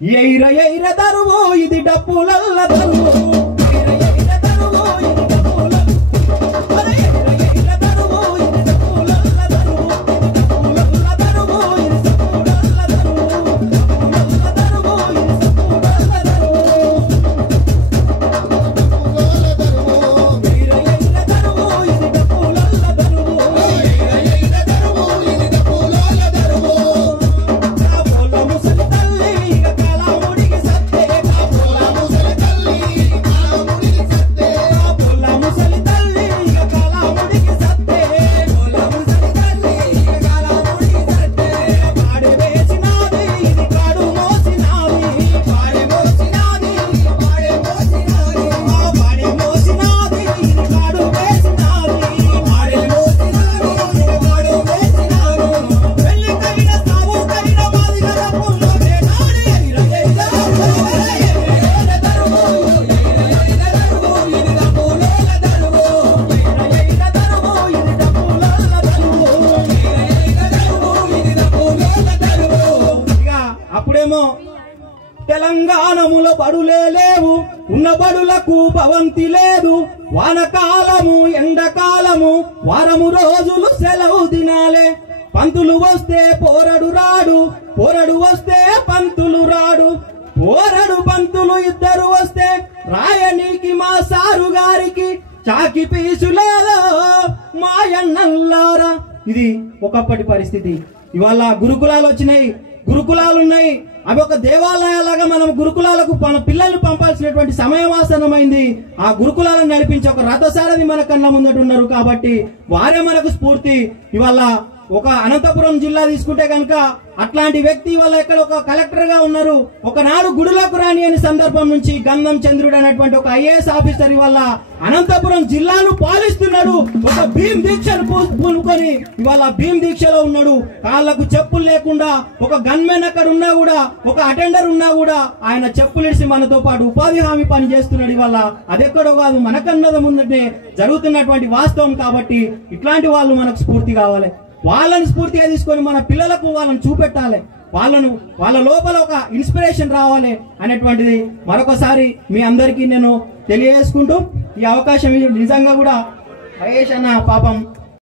ఎయిర ఎయిర దరువు ఇది డప్పులల్ల దరువు తెలంగాణములో బడులే లేవు ఉన్న బడులకు భవంతి లేదు వానకాలము ఎండకాలము వారము రోజులు సెలవు దినాలే పంతులు వస్తే పోరడు రాడు పోరడు వస్తే పంతులు రాడు పోరడు పంతులు ఇద్దరు వస్తే రాయనీకి మా సారు గారికి చాకి పీసులేదో మాయన్నల్లారా. ఇది ఒకప్పటి పరిస్థితి. ఇవాళ గురుకులాలు వచ్చినాయి, గురుకులాలు ఉన్నాయి. అవి ఒక దేవాలయాలాగా మనం గురుకులాలకు మన పిల్లల్ని పంపాల్సినటువంటి సమయం ఆసన్నమైంది. ఆ గురుకులాలను నడిపించే ఒక రథసారథి మన కళ్ళ ముందట ఉన్నారు కాబట్టి వారే మనకు స్ఫూర్తి. ఇవాళ ఒక అనంతపురం జిల్లా తీసుకుంటే కనుక అట్లాంటి వ్యక్తి వల్ల ఇక్కడ ఒక కలెక్టర్ గా ఉన్నారు. ఒకనాడు గుడులకు రాని అనే సందర్భం నుంచి గంధం చంద్రుడు అనేటువంటి ఒక ఐఏఎస్ ఆఫీసర్ ఇవాళ అనంతపురం జిల్లాను పాలిస్తున్నాడు. ఒక భీమ్ దీక్షను పూనుకొని ఇవాళ భీమ్ దీక్షలో ఉన్నాడు. కాళ్లకు చెప్పులు లేకుండా ఒక గన్మెన్ అక్కడ ఉన్నా కూడా, ఒక అటెండర్ ఉన్నా కూడా ఆయన చెప్పులిడిసి మనతో పాటు ఉపాధి హామీ పని చేస్తున్నాడు. ఇవాళ అదెక్కడో కాదు, మనకన్నద ముందటే జరుగుతున్నటువంటి వాస్తవం. కాబట్టి ఇట్లాంటి వాళ్ళు మనకు స్ఫూర్తి కావాలి. వాళ్ళని స్ఫూర్తిగా తీసుకొని మన పిల్లలకు వాళ్ళని చూపెట్టాలి. వాళ్ళ లోపల ఒక ఇన్స్పిరేషన్ రావాలి అనేటువంటిది మరొకసారి మీ అందరికీ నేను తెలియజేసుకుంటూ ఈ అవకాశం నిజంగా కూడా మహేష్ అన్న పాపం